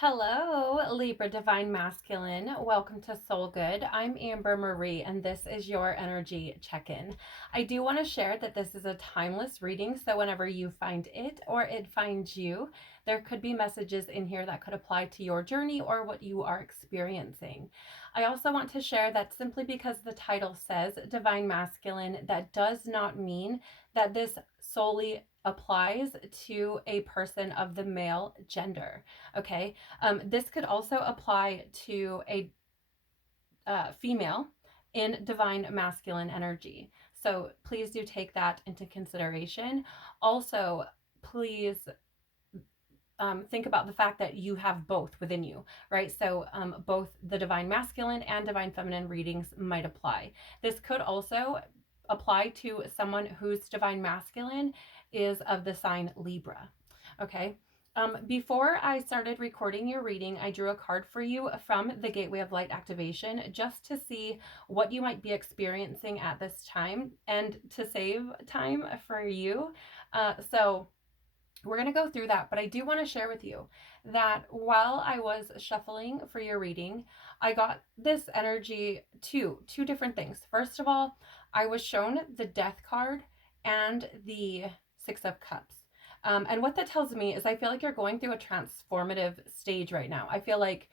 Hello, Libra Divine Masculine. Welcome to Soul Good. I'm Amber Marie, and this is your energy check-in. I do want to share that this is a timeless reading, so whenever you find it or it finds you, there could be messages in here that could apply to your journey or what you are experiencing. I also want to share that simply because the title says Divine Masculine, that does not mean that this solely applies to a person of the male gender. Okay, this could also apply to a female in divine masculine energy. So please do take that into consideration. Also, please think about the fact that you have both within you, right? So both the divine masculine and divine feminine readings might apply. This could also apply to someone whose divine masculine is of the sign Libra. Okay. Before I started recording your reading, I drew a card for you from the Gateway of Light activation just to see what you might be experiencing at this time and to save time for you. So we're going to go through that, but I do want to share with you that while I was shuffling for your reading, I got this energy two different things. First of all, I was shown the Death card and the Six of Cups. And what that tells me is I feel like you're going through a transformative stage right now. I feel like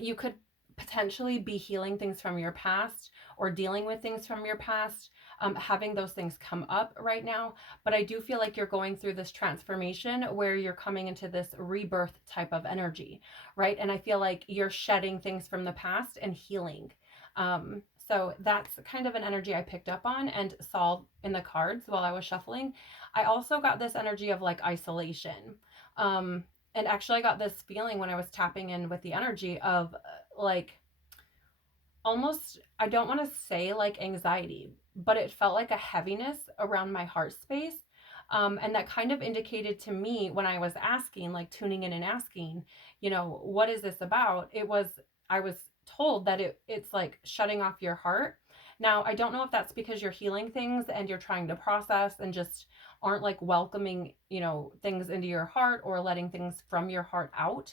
you could potentially be healing things from your past or dealing with things from your past, having those things come up right now. But I do feel like you're going through this transformation where you're coming into this rebirth type of energy, right? And I feel like you're shedding things from the past and healing. So that's kind of an energy I picked up on and saw in the cards while I was shuffling. I also got this energy of like isolation. And actually I got this feeling when I was tapping in with the energy of like almost, I don't want to say like anxiety, but it felt like a heaviness around my heart space. And that kind of indicated to me when I was asking, like tuning in and asking, what is this about? I was told that it's like shutting off your heart. Now, I don't know if that's because you're healing things and you're trying to process and just aren't like welcoming, things into your heart or letting things from your heart out,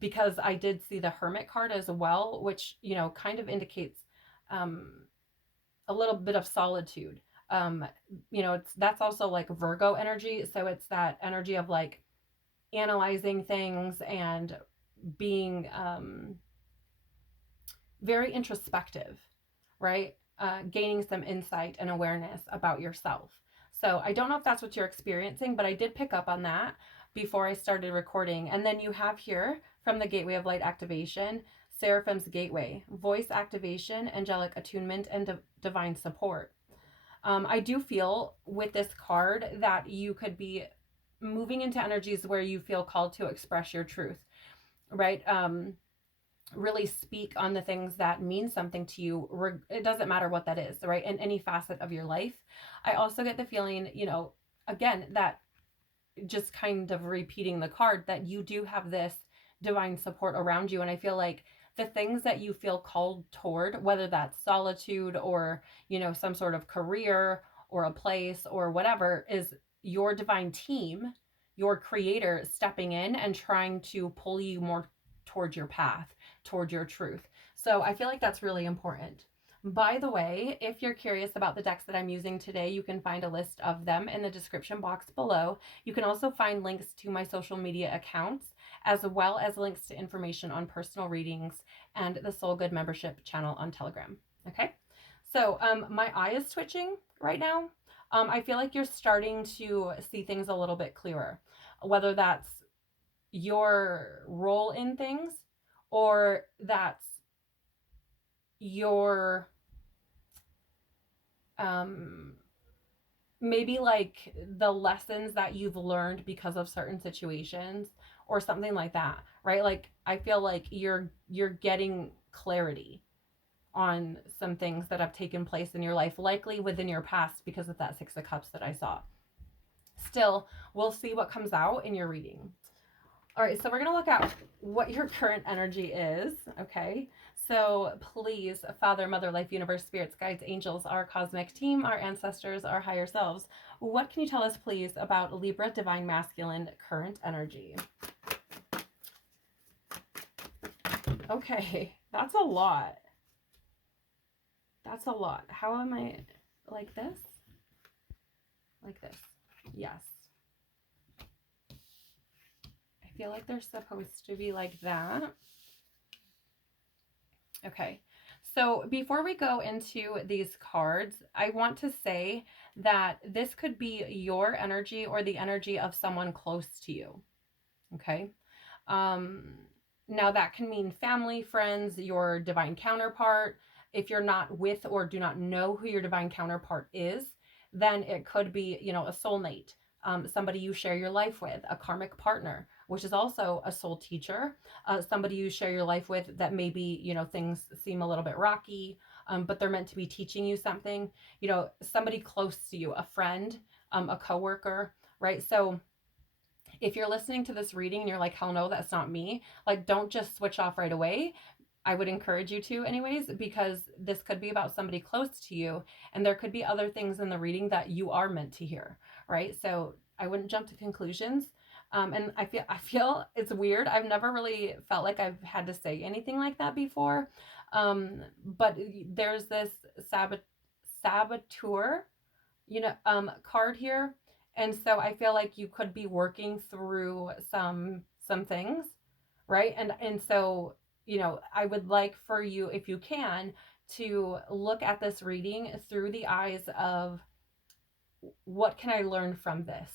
because I did see the Hermit card as well, which, kind of indicates a little bit of solitude. That's also like Virgo energy. So it's that energy of like analyzing things and being very introspective, right? Gaining some insight and awareness about yourself. So I don't know if that's what you're experiencing, but I did pick up on that before I started recording. And then you have here from the Gateway of Light activation, Seraphim's Gateway, voice activation, angelic attunement, and divine support. I do feel with this card that you could be moving into energies where you feel called to express your truth, right? Really speak on the things that mean something to you. It doesn't matter what that is, right? In any facet of your life. I also get the feeling, again, that just kind of repeating the card, that you do have this divine support around you. And I feel like the things that you feel called toward, whether that's solitude or, some sort of career or a place or whatever, is your divine team, your creator stepping in and trying to pull you more toward your path, toward your truth. So I feel like that's really important. By the way, if you're curious about the decks that I'm using today, you can find a list of them in the description box below. You can also find links to my social media accounts, as well as links to information on personal readings and the Soul Good membership channel on Telegram. Okay, so my eye is twitching right now. I feel like you're starting to see things a little bit clearer, whether that's your role in things or that's your maybe like the lessons that you've learned because of certain situations or something like that, right? Like I feel like you're getting clarity on some things that have taken place in your life, likely within your past, because of that Six of Cups that I saw. Still, we'll see what comes out in your reading. All right, so we're going to look at what your current energy is, okay? So please, Father, Mother, Life, Universe, Spirits, Guides, Angels, our cosmic team, our ancestors, our higher selves, what can you tell us, please, about Libra Divine Masculine current energy? Okay, that's a lot. That's a lot. How am I like this? Like this. Yes. I feel like they're supposed to be like that. Okay. So before we go into these cards, I want to say that this could be your energy or the energy of someone close to you. Okay. Um, Now that can mean family, friends, your divine counterpart. If you're not with or do not know who your divine counterpart is, then it could be, a soulmate, somebody you share your life with, a karmic partner, which is also a soul teacher, somebody you share your life with that maybe, things seem a little bit rocky, but they're meant to be teaching you something, somebody close to you, a friend, a coworker, right? So if you're listening to this reading and you're like, hell no, that's not me, like, don't just switch off right away. I would encourage you to, anyways, because this could be about somebody close to you, and there could be other things in the reading that you are meant to hear, right? So I wouldn't jump to conclusions. And I feel it's weird. I've never really felt like I've had to say anything like that before. But there's this saboteur, card here, and so I feel like you could be working through some things, right? And so, I would like for you, if you can, to look at this reading through the eyes of, what can I learn from this?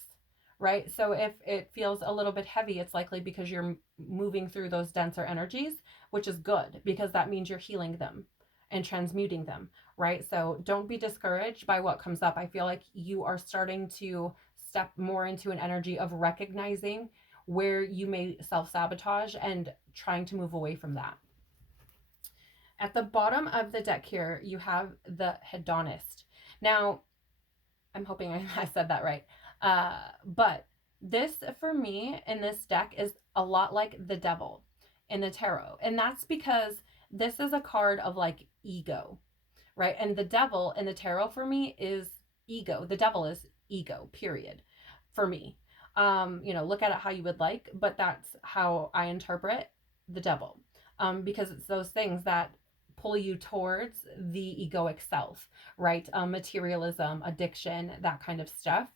Right? So if it feels a little bit heavy, it's likely because you're moving through those denser energies, which is good because that means you're healing them and transmuting them, right? So don't be discouraged by what comes up. I feel like you are starting to step more into an energy of recognizing where you may self-sabotage and trying to move away from that. At the bottom of the deck here, you have the hedonist. Now, I'm hoping I said that right. But this, for me, in this deck is a lot like the devil in the tarot. And that's because this is a card of like ego, right? And the devil in the tarot for me is ego. The devil is ego, period, for me. Look at it how you would like, but that's how I interpret the devil. Because it's those things that pull you towards the egoic self, right? Materialism, addiction, that kind of stuff.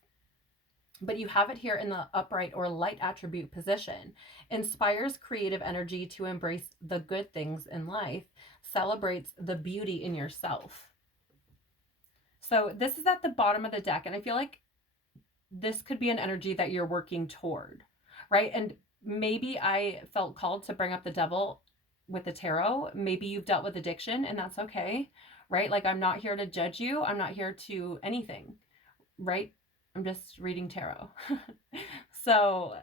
But you have it here in the upright or light attribute position. Inspires creative energy to embrace the good things in life, celebrates the beauty in yourself. So this is at the bottom of the deck, and I feel like this could be an energy that you're working toward, right? And maybe I felt called to bring up the devil with the tarot. Maybe you've dealt with addiction, and that's okay, right? Like, I'm not here to judge you. I'm not here to anything, right? I'm just reading tarot. So,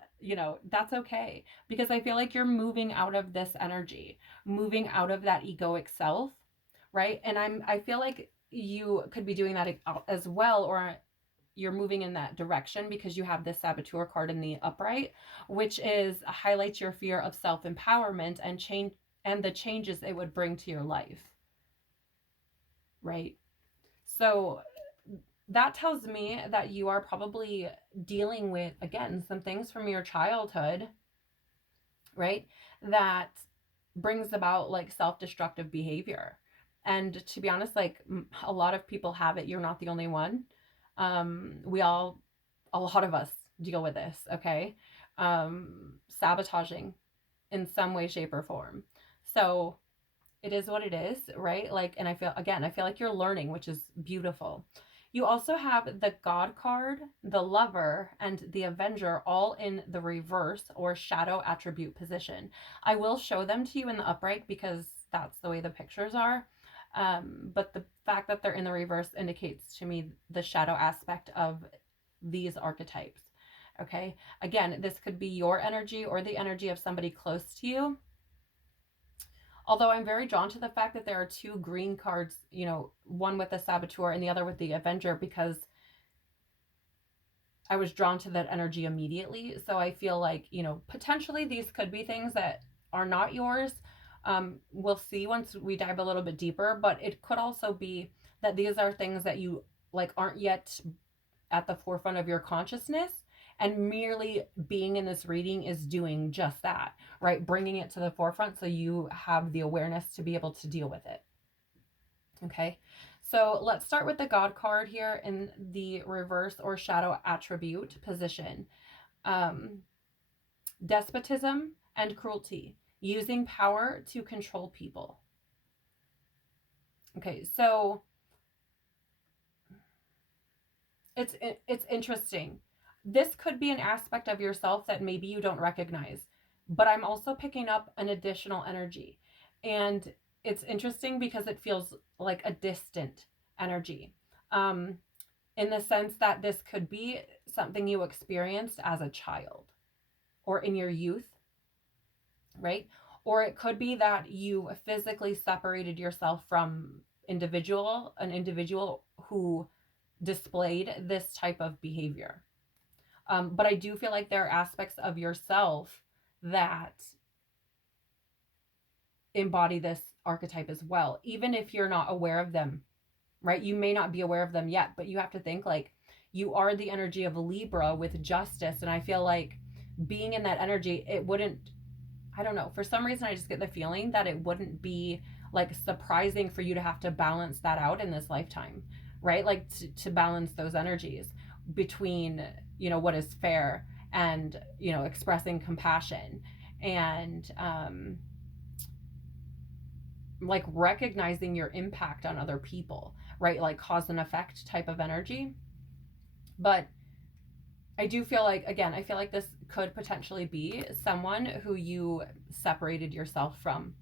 that's okay, because I feel like you're moving out of this energy, moving out of that egoic self, right? And I feel like you could be doing that as well, or you're moving in that direction because you have this saboteur card in the upright, which is highlights your fear of self-empowerment and change, and the changes it would bring to your life, right? So that tells me that you are probably dealing with, again, some things from your childhood, right? That brings about like self-destructive behavior. And to be honest, like, a lot of people have it. You're not the only one. A lot of us deal with this, okay? Sabotaging in some way, shape, or form. So it is what it is, right? Like, and I feel like you're learning, which is beautiful. You also have the God card, the Lover, and the Avenger all in the reverse or shadow attribute position. I will show them to you in the upright because that's the way the pictures are. But the fact that they're in the reverse indicates to me the shadow aspect of these archetypes. Okay. Again, this could be your energy or the energy of somebody close to you. Although I'm very drawn to the fact that there are two green cards, one with the saboteur and the other with the Avenger, because I was drawn to that energy immediately. So I feel like, potentially these could be things that are not yours. We'll see once we dive a little bit deeper, but it could also be that these are things that you like aren't yet at the forefront of your consciousness, And merely being in this reading is doing just that, right? Bringing it to the forefront so you have the awareness to be able to deal with it. Okay, so let's start with the God card here in the reverse or shadow attribute position. Despotism and cruelty, using power to control people. Okay, so it's interesting. This could be an aspect of yourself that maybe you don't recognize, but I'm also picking up an additional energy. And it's interesting because it feels like a distant energy. In the sense that this could be something you experienced as a child or in your youth, right? Or it could be that you physically separated yourself from an individual who displayed this type of behavior. But I do feel like there are aspects of yourself that embody this archetype as well, even if you're not aware of them, right? You may not be aware of them yet, but you have to think like you are the energy of Libra with justice. And I feel like being in that energy, it wouldn't, I don't know, for some reason I just get the feeling that it wouldn't be like surprising for you to have to balance that out in this lifetime, right? Like to balance those energies between, you know, what is fair and, you know, expressing compassion and like recognizing your impact on other people, right? Like cause and effect type of energy. But I do feel like, again, I feel like this could potentially be someone who you separated yourself from,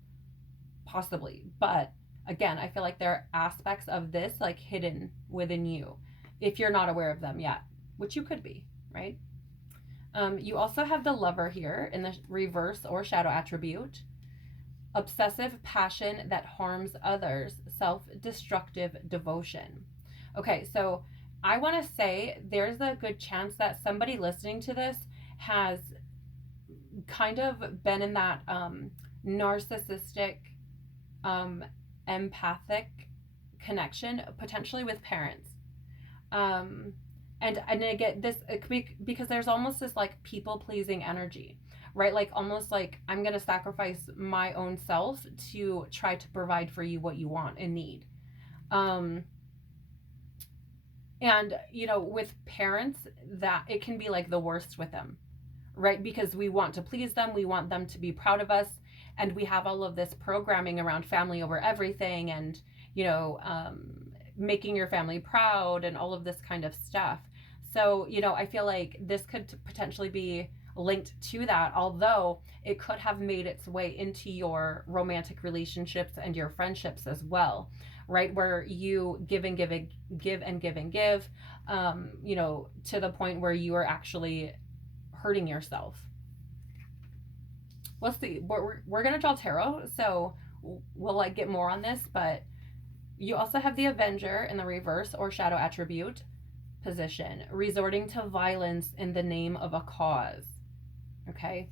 possibly. But again, I feel like there are aspects of this like hidden within you if you're not aware of them yet, which you could be, right? You also have the Lover here in the reverse or shadow attribute. Obsessive passion that harms others, self-destructive devotion. Okay, so I want to say there's a good chance that somebody listening to this has kind of been in that narcissistic, empathic connection, potentially with parents. And I get this because there's almost this like people pleasing energy, right? Like almost like I'm going to sacrifice my own self to try to provide for you what you want and need. And you know, with parents, that it can be like the worst with them, right? Because we want to please them, we want them to be proud of us, and we have all of this programming around family over everything, and you know, making your family proud and all of this kind of stuff. So, you know, I feel like this could potentially be linked to that, although it could have made its way into your romantic relationships and your friendships as well, right? Where you give and give and give and give and give, you know, to the point where you are actually hurting yourself. Let's see. We're going to draw tarot, so we'll like get more on this, but you also have the Avenger in the reverse or shadow attribute position, resorting to violence in the name of a cause. Okay,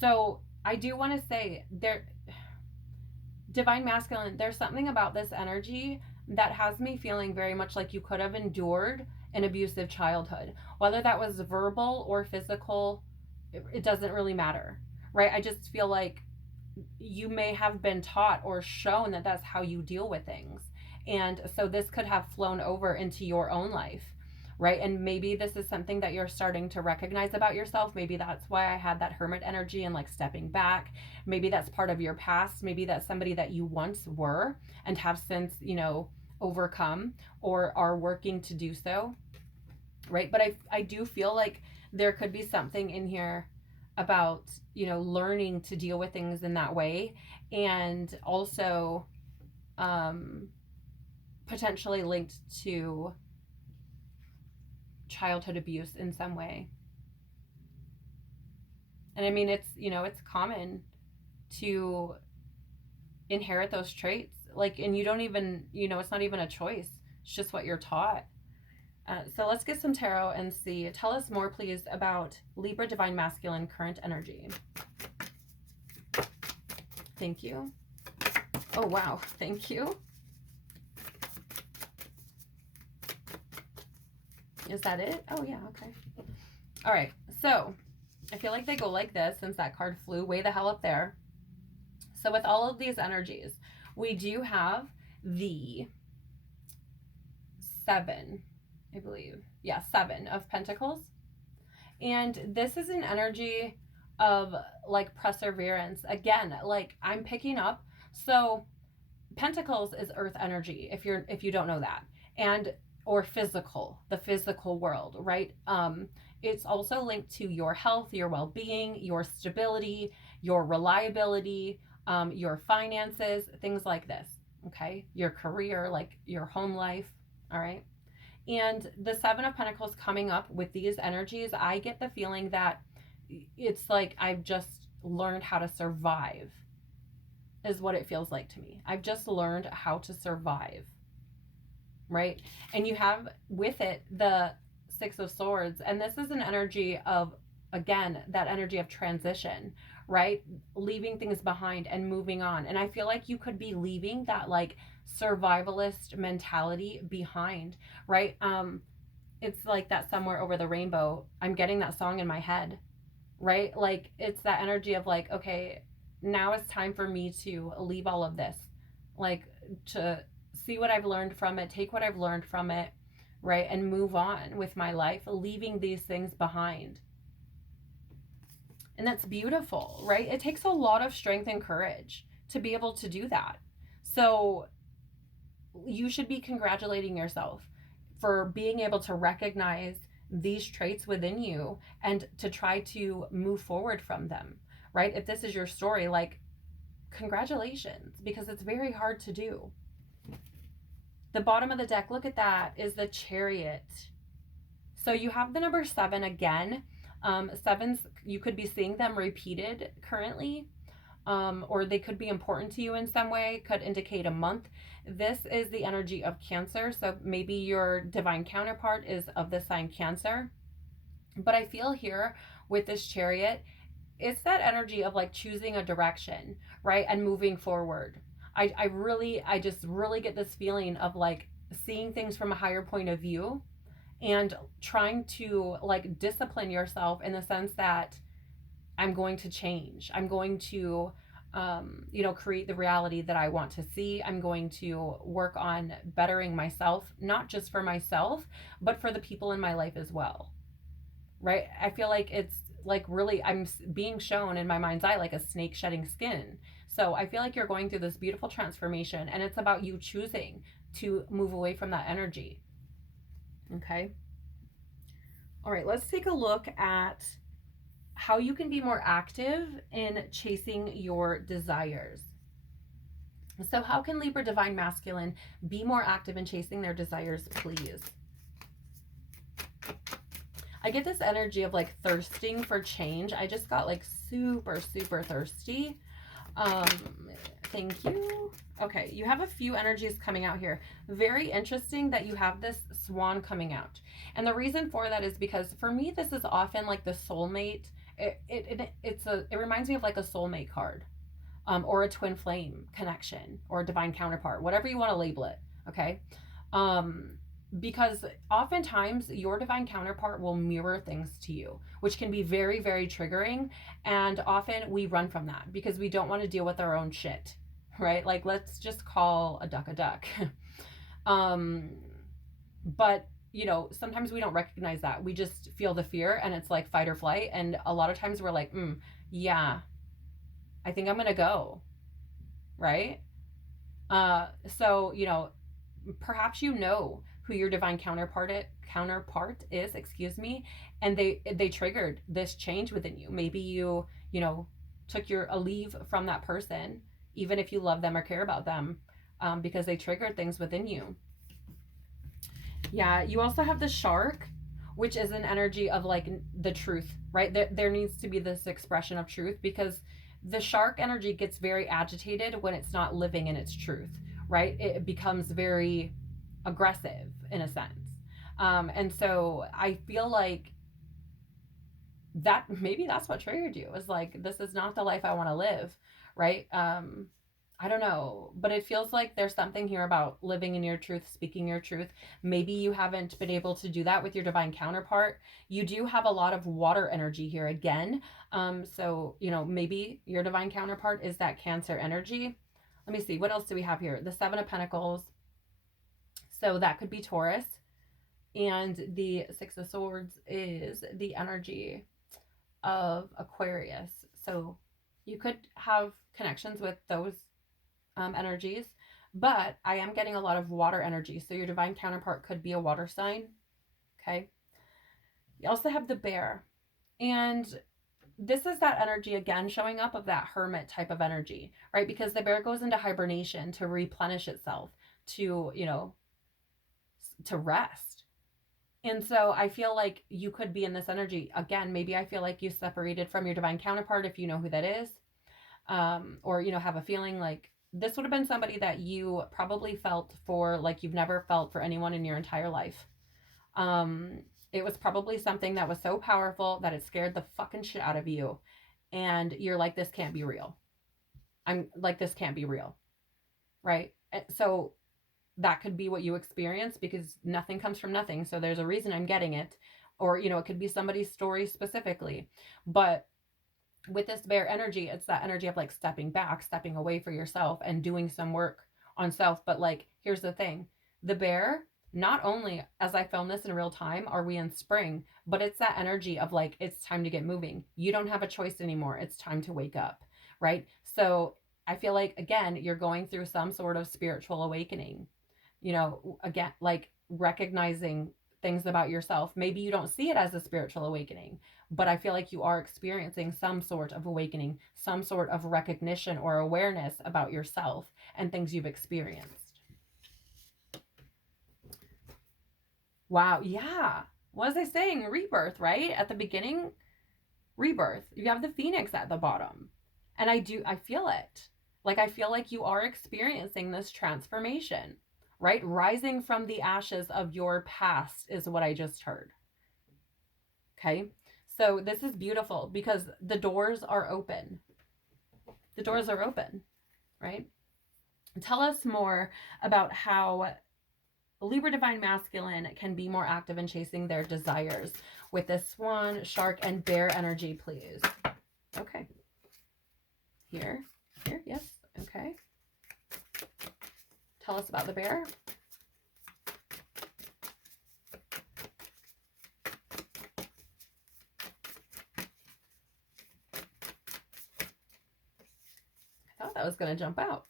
so I do want to say there, divine masculine, there's something about this energy that has me feeling very much like you could have endured an abusive childhood, whether that was verbal or physical, it doesn't really matter, right? I just feel like you may have been taught or shown that that's how you deal with things. And so this could have flown over into your own life, right? And maybe this is something that you're starting to recognize about yourself. Maybe that's why I had that hermit energy and like stepping back. Maybe that's part of your past. Maybe that's somebody that you once were and have since, you know, overcome or are working to do so, right? But I do feel like there could be something in here about, you know, learning to deal with things in that way, and also potentially linked to childhood abuse in some way. And I mean, it's, you know, it's common to inherit those traits, like, and you don't even, you know, it's not even a choice, it's just what you're taught. So let's get some tarot and see. Tell us more, please, about Libra Divine Masculine current energy. Thank you. Oh, wow. Thank you. Is that it? Oh, yeah. Okay. All right, so I feel like they go like this since that card flew way the hell up there. So with all of these energies, we do have the 7, I believe. Yeah, 7 of Pentacles. And this is an energy of like perseverance. Again, like I'm picking up. So Pentacles is earth energy, if you don't know that. And or physical, the physical world, right? It's also linked to your health, your well-being, your stability, your reliability, your finances, things like this. Okay, your career, like your home life. All right. And the 7 of Pentacles coming up with these energies, I get the feeling that it's like I've just learned how to survive, is what it feels like to me. I've just learned how to survive, right? And you have with it the 6 of Swords, and this is an energy of, again, that energy of transition, right? Leaving things behind and moving on. And I feel like you could be leaving that like survivalist mentality behind, right? It's like that Somewhere Over the Rainbow. I'm getting that song in my head, right? Like it's that energy of like, okay, now it's time for me to leave all of this, like to see what I've learned from it, take what I've learned from it, right? And move on with my life, leaving these things behind. And that's beautiful, right? It takes a lot of strength and courage to be able to do that. So you should be congratulating yourself for being able to recognize these traits within you and to try to move forward from them, right? If this is your story, like, congratulations, because it's very hard to do. The bottom of the deck, look at that, is the Chariot. So you have the number 7 again. Sevens, you could be seeing them repeated currently, or they could be important to you in some way, could indicate a month. This is the energy of Cancer, so maybe your divine counterpart is of the sign Cancer. But I feel here with this Chariot, it's that energy of like choosing a direction, right? And moving forward. I just really get this feeling of like seeing things from a higher point of view and trying to like discipline yourself in the sense that I'm going to change. I'm going to, create the reality that I want to see. I'm going to work on bettering myself, not just for myself, but for the people in my life as well. Right? I feel like it's like really, I'm being shown in my mind's eye like a snake shedding skin. So I feel like you're going through this beautiful transformation, and it's about you choosing to move away from that energy. Okay. All right, let's take a look at how you can be more active in chasing your desires. So how can Libra Divine Masculine be more active in chasing their desires, please? I get this energy of like thirsting for change. I just got like super, super thirsty. Thank you. Okay, you have a few energies coming out here. Very interesting that you have this swan coming out. And the reason for that is because for me, this is often like the soulmate. It reminds me of like a soulmate card, or a twin flame connection, or a divine counterpart, whatever you want to label it. Okay. Because oftentimes your divine counterpart will mirror things to you, which can be very, very triggering. And often we run from that because we don't want to deal with our own shit, right? Like, let's just call a duck a duck. But sometimes we don't recognize that. We just feel the fear and it's like fight or flight. And a lot of times we're like, yeah, I think I'm going to go. Right. So, perhaps who your divine counterpart is, and they triggered this change within you. Maybe you took a leave from that person, even if you love them or care about them, because they triggered things within you. Yeah, you also have the Shark, which is an energy of like the truth, right? There needs to be this expression of truth, because the Shark energy gets very agitated when it's not living in its truth, right? It becomes very aggressive in a sense. And so I feel like maybe that's what triggered you, is like, this is not the life I want to live, right? I don't know, but it feels like there's something here about living in your truth, speaking your truth. Maybe you haven't been able to do that with your divine counterpart. You do have a lot of water energy here again. So, you know, maybe your divine counterpart is that Cancer energy. Let me see. What else do we have here? The Seven of Pentacles. So that could be Taurus. And the Six of Swords is the energy of Aquarius. So you could have connections with those energies, but I am getting a lot of water energy. So your divine counterpart could be a water sign. Okay. You also have the Bear. And this is that energy again showing up of that hermit type of energy, right? Because the bear goes into hibernation to replenish itself, to, you know, to rest. And so I feel like you could be in this energy. Again, maybe I feel like you separated from your divine counterpart, if you know who that is. Or, you know, have a feeling like this would have been somebody that you probably felt for like you've never felt for anyone in your entire life. Um, it was probably something that was so powerful that it scared the fucking shit out of you. And you're like, this can't be real. I'm like, this can't be real. Right. So that could be what you experience, because nothing comes from nothing. So there's a reason I'm getting it. Or, you know, it could be somebody's story specifically. But with this bear energy, it's that energy of like stepping back, stepping away for yourself and doing some work on self. But like, here's the thing, the bear, not only as I film this in real time, are we in spring, but it's that energy of like, it's time to get moving. You don't have a choice anymore. It's time to wake up. Right. So I feel like, again, you're going through some sort of spiritual awakening, you know, again, like recognizing things about yourself. Maybe you don't see it as a spiritual awakening, but I feel like you are experiencing some sort of awakening, some sort of recognition or awareness about yourself and things you've experienced. Wow. Yeah. What was I saying? Rebirth, right? At the beginning, rebirth. You have the phoenix at the bottom. And I feel it. Like, I feel like you are experiencing this transformation, right? Rising from the ashes of your past is what I just heard. Okay. So this is beautiful because the doors are open. The doors are open, right? Tell us more about how Libra Divine Masculine can be more active in chasing their desires with this Swan, Shark, and Bear energy, please. Okay. Here, yes. Okay. Tell us about the Bear. I thought that was going to jump out.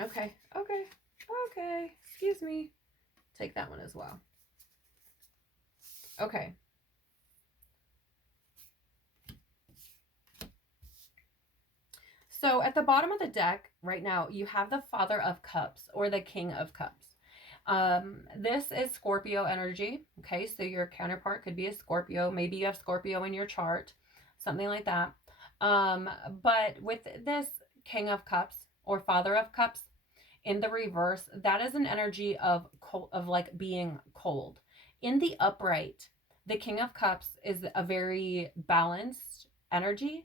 Okay. Excuse me. Take that one as well. Okay. So at the bottom of the deck right now, you have the Father of Cups or the King of Cups. This is Scorpio energy. Okay, so your counterpart could be a Scorpio. Maybe you have Scorpio in your chart, something like that. But with this King of Cups or Father of Cups in the reverse, that is an energy of like being cold. In the upright, the King of Cups is a very balanced energy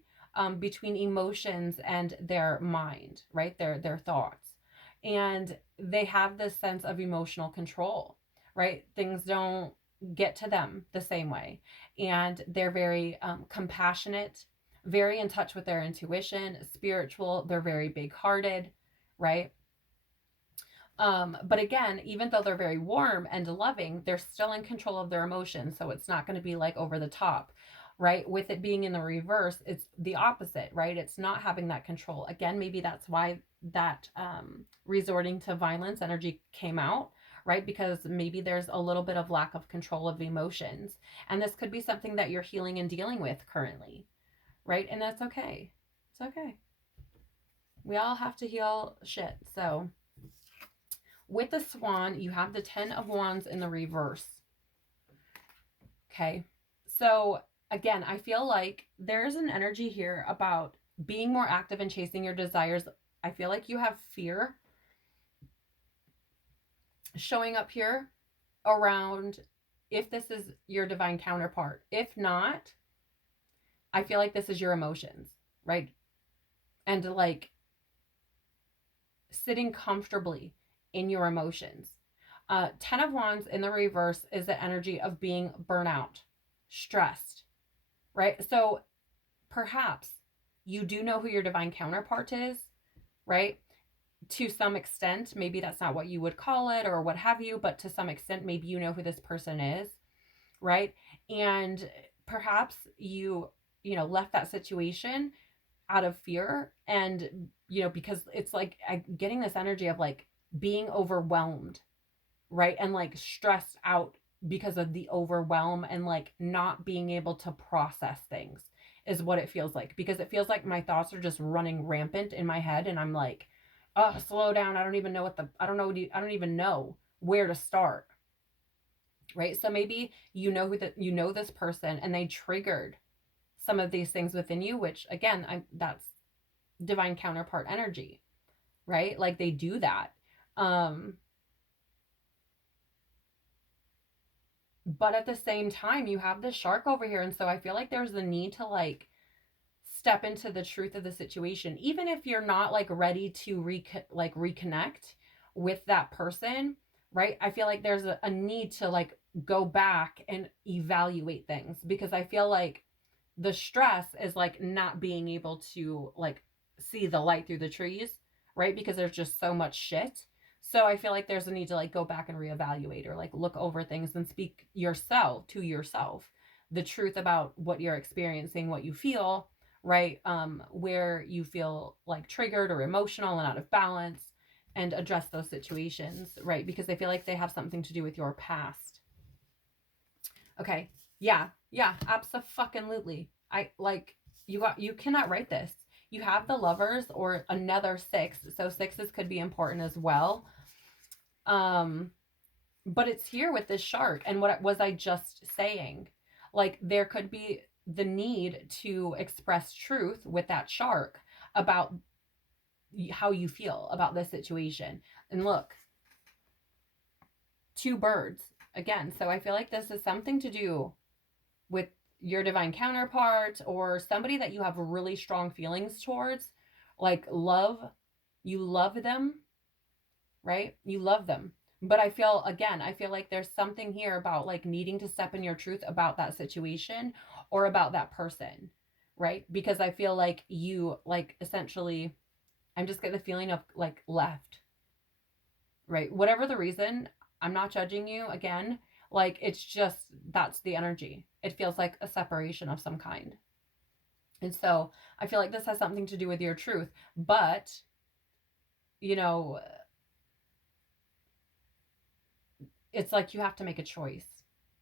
between emotions and their mind, right? Their thoughts. And they have this sense of emotional control, right? Things don't get to them the same way. And they're very compassionate, very in touch with their intuition, spiritual. They're very big hearted, right? But again, even though they're very warm and loving, they're still in control of their emotions. So it's not going to be like over the top, right? With it being in the reverse, it's the opposite, right? It's not having that control. Again, maybe that's why that resorting to violence energy came out, right? Because maybe there's a little bit of lack of control of emotions. And this could be something that you're healing and dealing with currently, right? And that's okay. It's okay. We all have to heal shit. So with the Swan, you have the 10 of Wands in the reverse. Okay. So again, I feel like there's an energy here about being more active in chasing your desires. I feel like you have fear showing up here around if this is your divine counterpart. If not, I feel like this is your emotions, right? And like sitting comfortably in your emotions. 10 of Wands in the reverse is the energy of being burnout, stressed, right? So perhaps you do know who your divine counterpart is, right? To some extent, maybe that's not what you would call it or what have you, but to some extent, maybe you know who this person is, right? And perhaps left that situation out of fear, and because it's like getting this energy of like being overwhelmed, right? And like stressed out because of the overwhelm and like not being able to process things is what it feels like, because it feels like my thoughts are just running rampant in my head and I'm like, oh, slow down. I don't even know I don't even know where to start. Right? So maybe you know this person and they triggered some of these things within you, which again, that's divine counterpart energy, right? Like they do that. But at the same time, you have this shark over here. And so I feel like there's the need to like step into the truth of the situation, even if you're not like ready to reconnect with that person, right? I feel like there's a need to like go back and evaluate things, because I feel like the stress is like not being able to like see the light through the trees, right? Because there's just so much shit. So I feel like there's a need to like go back and reevaluate or like look over things and speak to yourself the truth about what you're experiencing, what you feel, right? Where you feel like triggered or emotional and out of balance, and address those situations, right? Because I feel like they have something to do with your past. Okay. Yeah. Yeah. Absolutely. You cannot write this. You have the Lovers or another six. So sixes could be important as well. But it's here with this shark. And what was I just saying? Like there could be the need to express truth with that shark about how you feel about this situation. And look, two birds again. So I feel like this is something to do with your divine counterpart or somebody that you have really strong feelings towards, like you love them, right? You love them. But I feel like there's something here about like needing to step in your truth about that situation or about that person, right? Because I feel like you like essentially, I'm just getting the feeling of like left, right? Whatever the reason, I'm not judging you again. Like it's just, that's the energy. It feels like a separation of some kind. And so I feel like this has something to do with your truth, but you know, it's like you have to make a choice,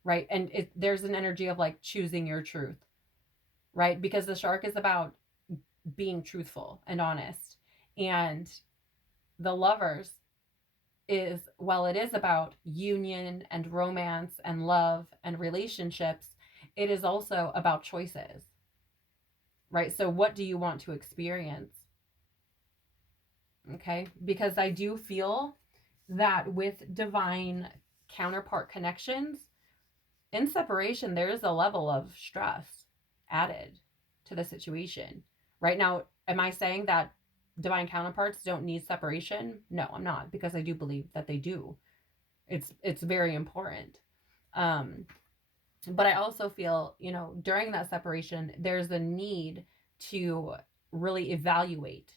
right? And there's an energy of like choosing your truth, right? Because the shark is about being truthful and honest. And the Lovers is, while it is about union and romance and love and relationships, it is also about choices, right? So what do you want to experience? Okay, because I do feel that with divine counterpart connections, in separation, there is a level of stress added to the situation. Right now, am I saying that divine counterparts don't need separation? No, I'm not, because I do believe that they do. It's very important. But I also feel, during that separation, there's a need to really evaluate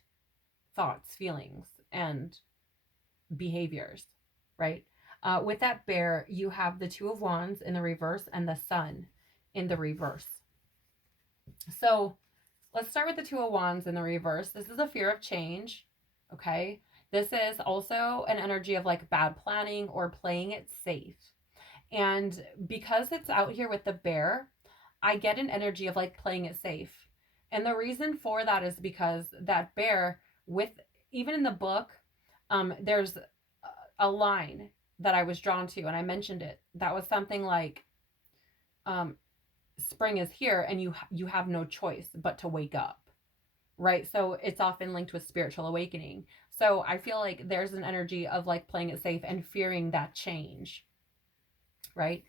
thoughts, feelings, and behaviors, right? With that bear, you have the Two of Wands in the reverse and the Sun in the reverse. So let's start with the Two of Wands in the reverse. This is a fear of change, okay? This is also an energy of like bad planning or playing it safe. And because it's out here with the bear, I get an energy of like playing it safe. And the reason for that is because that bear, with even in the book, there's a line that I was drawn to, and I mentioned it. That was something like, spring is here and you have no choice but to wake up, right? So it's often linked with spiritual awakening. So I feel like there's an energy of like playing it safe and fearing that change, right?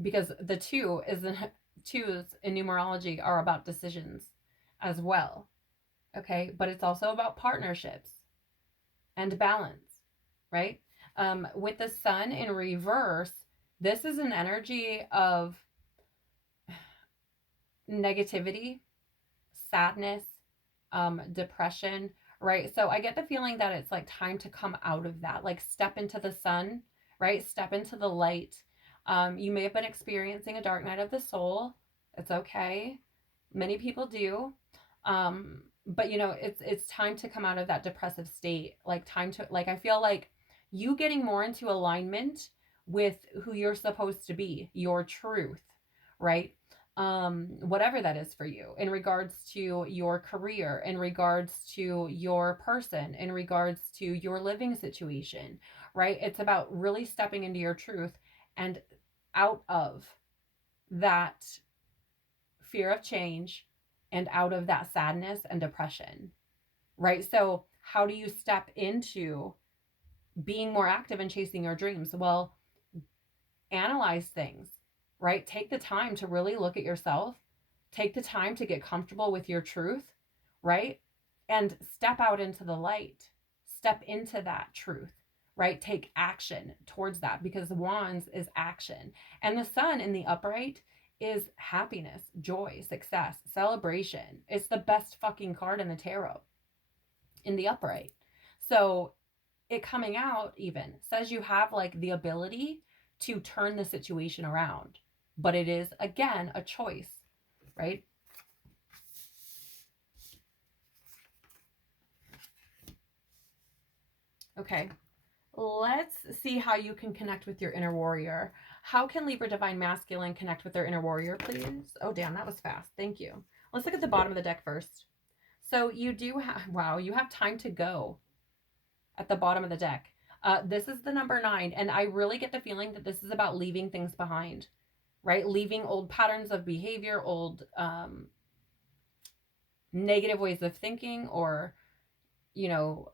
Because the twos in numerology are about decisions as well. Okay, but it's also about partnerships, and balance, right? With the sun in reverse, this is an energy of negativity, sadness, depression, right? So I get the feeling that it's like time to come out of that, like step into the sun, right? Step into the light. You may have been experiencing a dark night of the soul. It's okay. Many people do. But you know, it's time to come out of that depressive state. Like time to like I feel like you getting more into alignment with who you're supposed to be, your truth, right? Whatever that is for you, in regards to your career, in regards to your person, in regards to your living situation, right? It's about really stepping into your truth and out of that fear of change and out of that sadness and depression, right? So, how do you step into being more active and chasing your dreams? Well, analyze things, right? Take the time to really look at yourself. Take the time to get comfortable with your truth, right? And step out into the light. Step into that truth, right? Take action towards that, because the wands is action. And the sun in the upright is happiness, joy, success, celebration. It's the best fucking card in the tarot in the upright. So it coming out even says you have like the ability to turn the situation around, but it is again a choice, right? Okay, let's see how you can connect with your inner warrior. How can Libra Divine Masculine connect with their inner warrior, please? Oh damn, that was fast. Thank you. Let's look at the bottom of the deck first. So you do have, wow, you have time to go at the bottom of the deck. This is the number 9, and I really get the feeling that this is about leaving things behind, right? Leaving old patterns of behavior, old negative ways of thinking, or, you know,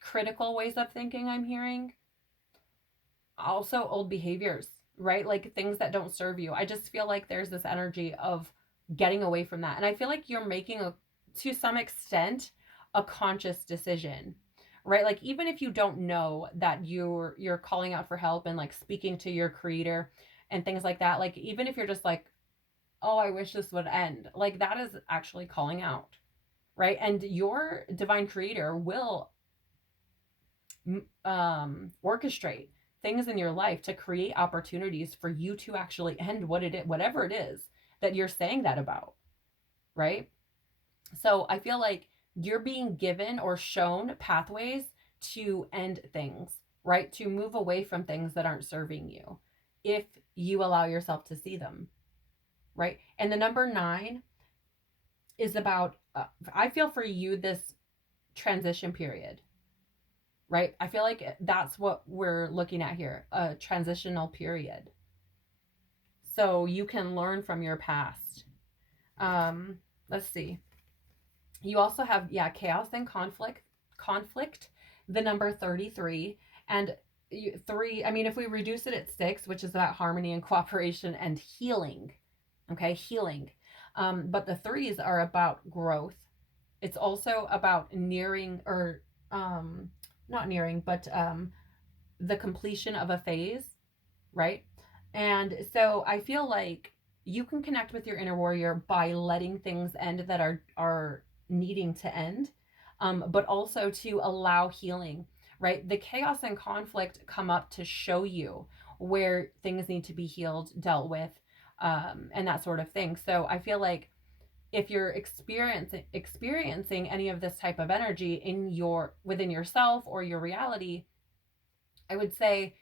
critical ways of thinking, I'm hearing. Also, old behaviors, right? Like things that don't serve you. I just feel like there's this energy of getting away from that. And I feel like you're making to some extent, a conscious decision, right? Like even if you don't know that you're calling out for help and like speaking to your creator and things like that, like even if you're just like, oh, I wish this would end, like that is actually calling out, right? And your divine creator will orchestrate things in your life to create opportunities for you to actually end whatever it is that you're saying that about, right? So I feel like you're being given or shown pathways to end things, right? To move away from things that aren't serving you if you allow yourself to see them, right? And the number 9 is about, I feel for you, this transition period, right? I feel like that's what we're looking at here, a transitional period. So you can learn from your past. Let's see. You also have, yeah, chaos and conflict, the number 33. And 3, I mean, if we reduce it at 6, which is about harmony and cooperation and healing, okay, healing. But the 3s are about growth. It's also about nearing, or not nearing, but the completion of a phase, right? And so I feel like you can connect with your inner warrior by letting things end that are needing to end, but also to allow healing, right? The chaos and conflict come up to show you where things need to be healed, dealt with, and that sort of thing. So I feel like if you're experiencing any of this type of energy within yourself or your reality, I would say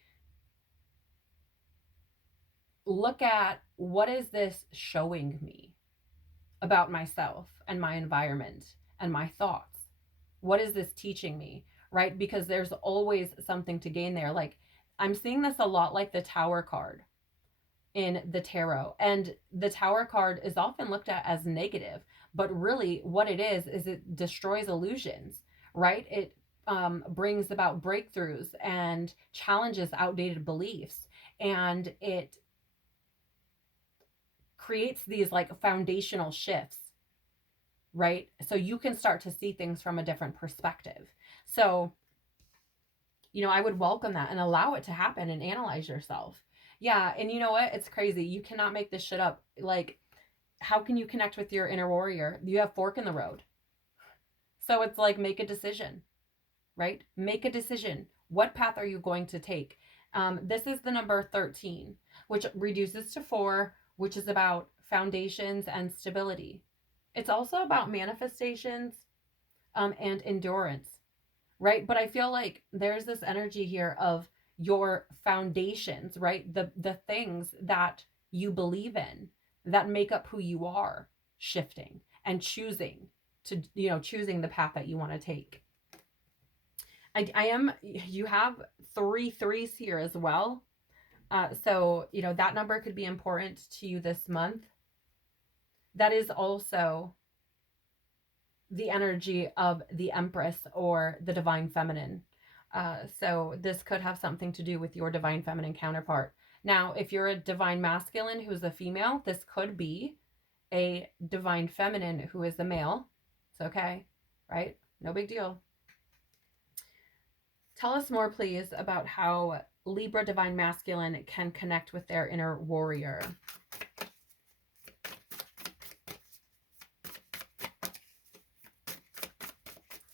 look at, what is this showing me about myself and my environment and my thoughts? What is this teaching me, right? Because there's always something to gain there. Like I'm seeing this a lot like the Tower card in the tarot. And the Tower card is often looked at as negative, but really what it is it destroys illusions, right? It brings about breakthroughs and challenges outdated beliefs, and it creates these like foundational shifts, right? So you can start to see things from a different perspective. So, I would welcome that and allow it to happen and analyze yourself. Yeah. And you know what? It's crazy. You cannot make this shit up. Like, how can you connect with your inner warrior? You have fork in the road. So it's like, make a decision, right? Make a decision. What path are you going to take? This is the number 13, which reduces to 4, which is about foundations and stability. It's also about manifestations and endurance, right? But I feel like there's this energy here of your foundations, right? The things that you believe in that make up who you are shifting and choosing to, choosing the path that you want to take. You have 3 threes here as well. So, that number could be important to you this month. That is also the energy of the Empress or the Divine Feminine. So this could have something to do with your Divine Feminine counterpart. Now, if you're a Divine Masculine who's a female, this could be a Divine Feminine who is a male. It's okay, right? No big deal. Tell us more, please, about how Libra Divine Masculine can connect with their inner warrior.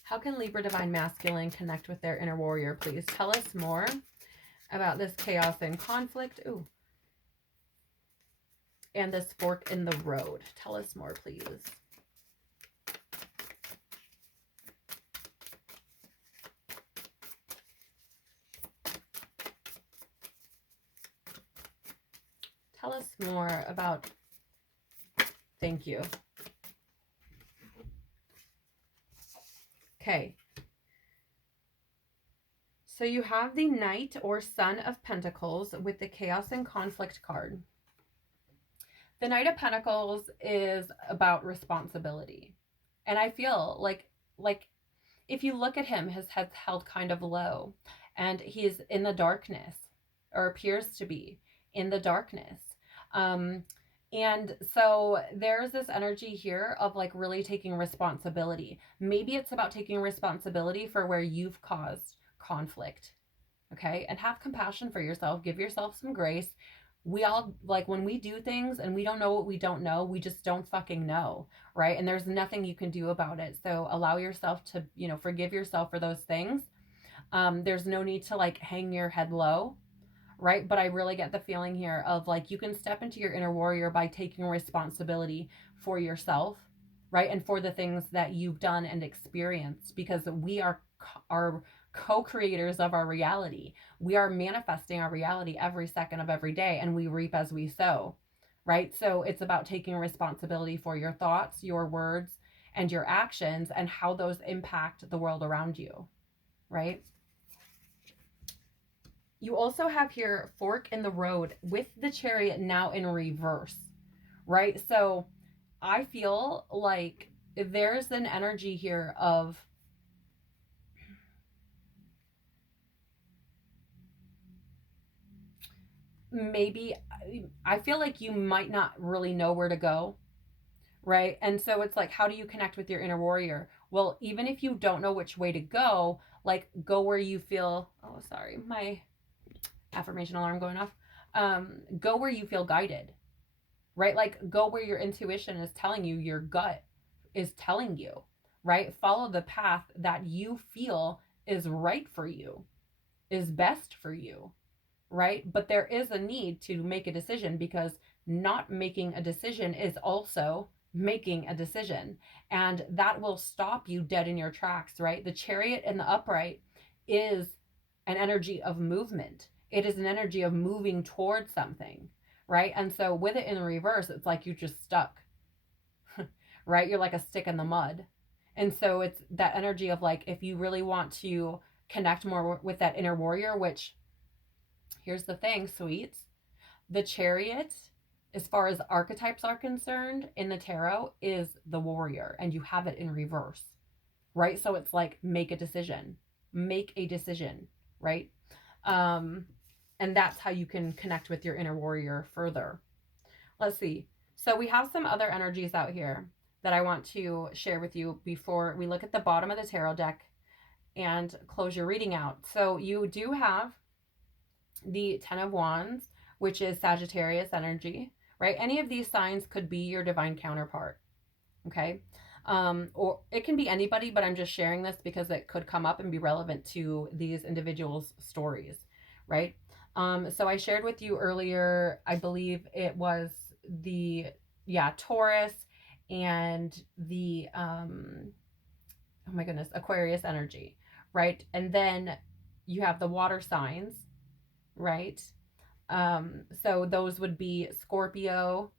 How can Libra Divine Masculine connect with their inner warrior, please? Tell us more about this chaos and conflict. Ooh. And this fork in the road. Tell us more, please. Tell us more about, thank you. Okay. So you have the Knight or Son of Pentacles with the Chaos and Conflict card. The Knight of Pentacles is about responsibility. And I feel like if you look at him, his head's held kind of low and he's in the darkness, or appears to be in the darkness. And so there's this energy here of like really taking responsibility. Maybe it's about taking responsibility for where you've caused conflict. Okay. And have compassion for yourself. Give yourself some grace. We all, like, when we do things and we don't know what we don't know, we just don't fucking know, right? And there's nothing you can do about it. So allow yourself to, forgive yourself for those things. There's no need to like hang your head low, right? But I really get the feeling here of like, you can step into your inner warrior by taking responsibility for yourself, right? And for the things that you've done and experienced, because we are co-creators of our reality. We are manifesting our reality every second of every day, and we reap as we sow, right? So it's about taking responsibility for your thoughts, your words, and your actions, and how those impact the world around you, right? You also have here fork in the road with the Chariot now in reverse, right? So I feel like there's an energy here of maybe, I feel like you might not really know where to go, right? And so it's like, how do you connect with your inner warrior? Well, even if you don't know which way to go, like, go where you feel, oh, sorry, my affirmation alarm going off. Go where you feel guided, right? Like, go where your intuition is telling you, your gut is telling you, right? Follow the path that you feel is right for you, is best for you, right? But there is a need to make a decision, because not making a decision is also making a decision, and that will stop you dead in your tracks, right? The Chariot in the upright is an energy of movement. It is an energy of moving towards something, right? And so with it in the reverse, it's like you're just stuck, right? You're like a stick in the mud. And so it's that energy of like, if you really want to connect more with that inner warrior, which, here's the thing, sweets, the Chariot, as far as archetypes are concerned in the tarot, is the warrior, and you have it in reverse, right? So it's like, make a decision, right? And that's how you can connect with your inner warrior further. Let's see. So we have some other energies out here that I want to share with you before we look at the bottom of the tarot deck. and close your reading out. So you do have the Ten of Wands, which is Sagittarius energy, right? Any of these signs could be your divine counterpart, okay? Or it can be anybody, but I'm just sharing this because it could come up and be relevant to these individuals' stories, right? So I shared with you earlier, I believe it was the, yeah, Taurus and the, oh my goodness, Aquarius energy, right? And then you have the water signs, right? So those would be Scorpio,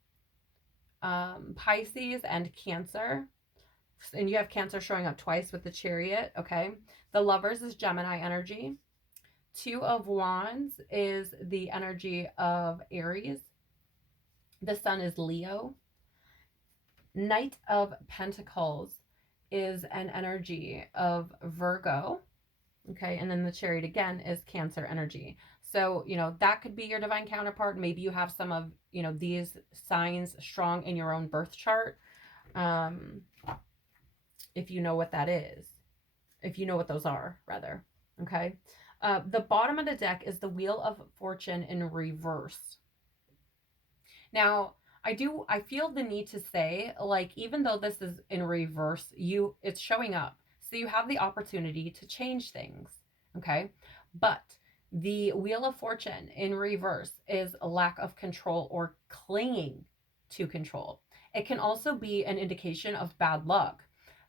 Pisces, and Cancer. And you have Cancer showing up twice with the Chariot, okay? The Lovers is Gemini energy. Two of Wands is the energy of Aries. The Sun is Leo. Knight of Pentacles is an energy of Virgo. Okay, and then the Chariot again is Cancer energy. So, that could be your divine counterpart. Maybe you have some of, these signs strong in your own birth chart. If you know what that is, if you know what those are, rather. Okay. The bottom of the deck is the Wheel of Fortune in reverse. Now, I feel the need to say, like, even though this is in reverse, it's showing up. So you have the opportunity to change things. Okay. But the Wheel of Fortune in reverse is a lack of control or clinging to control. It can also be an indication of bad luck,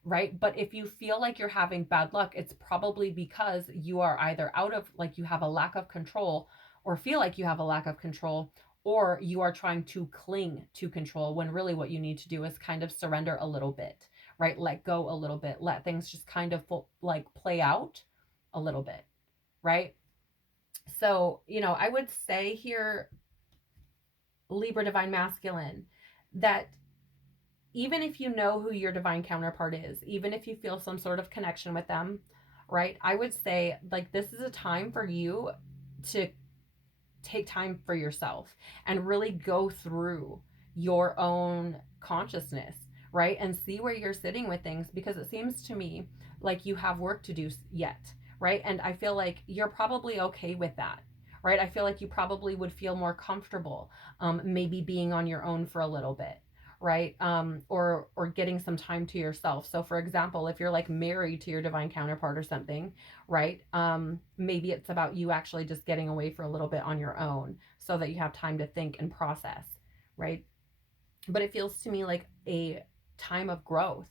right? But if you feel like you're having bad luck, it's probably because you are either out of, like, you have a lack of control, or feel like you have a lack of control, or you are trying to cling to control when really what you need to do is kind of surrender a little bit, right? Let go a little bit, let things just kind of play out a little bit, right? So, I would say here, Libra divine masculine, that even if you know who your divine counterpart is, even if you feel some sort of connection with them, right? I would say, like, this is a time for you to take time for yourself and really go through your own consciousness, right? And see where you're sitting with things, because it seems to me like you have work to do yet, right? And I feel like you're probably okay with that, right? I feel like you probably would feel more comfortable, maybe being on your own for a little bit, right? Or getting some time to yourself. So for example, if you're like married to your divine counterpart or something, right? Maybe it's about you actually just getting away for a little bit on your own so that you have time to think and process, right? But it feels to me like a time of growth.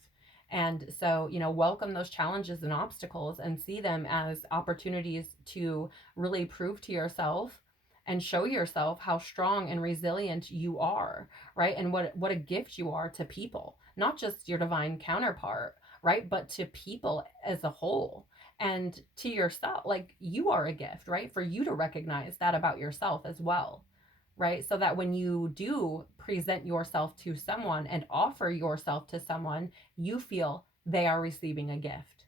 And so, welcome those challenges and obstacles and see them as opportunities to really prove to yourself and show yourself how strong and resilient you are, right? And what a gift you are to people, not just your divine counterpart, right? But to people as a whole, and to yourself. Like, you are a gift, right? For you to recognize that about yourself as well, right? So that when you do present yourself to someone and offer yourself to someone, you feel they are receiving a gift,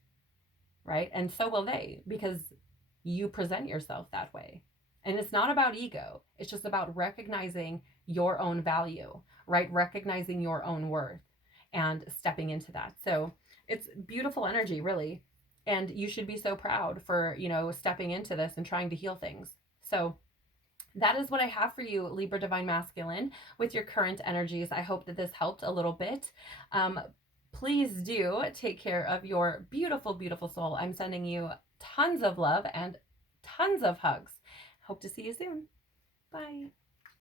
right? And so will they, because you present yourself that way. And it's not about ego, it's just about recognizing your own value, right? Recognizing your own worth and stepping into that. So it's beautiful energy, really. And you should be so proud for, stepping into this and trying to heal things. So that is what I have for you, Libra Divine Masculine, with your current energies. I hope that this helped a little bit. Please do take care of your beautiful, beautiful soul. I'm sending you tons of love and tons of hugs. Hope to see you soon. Bye.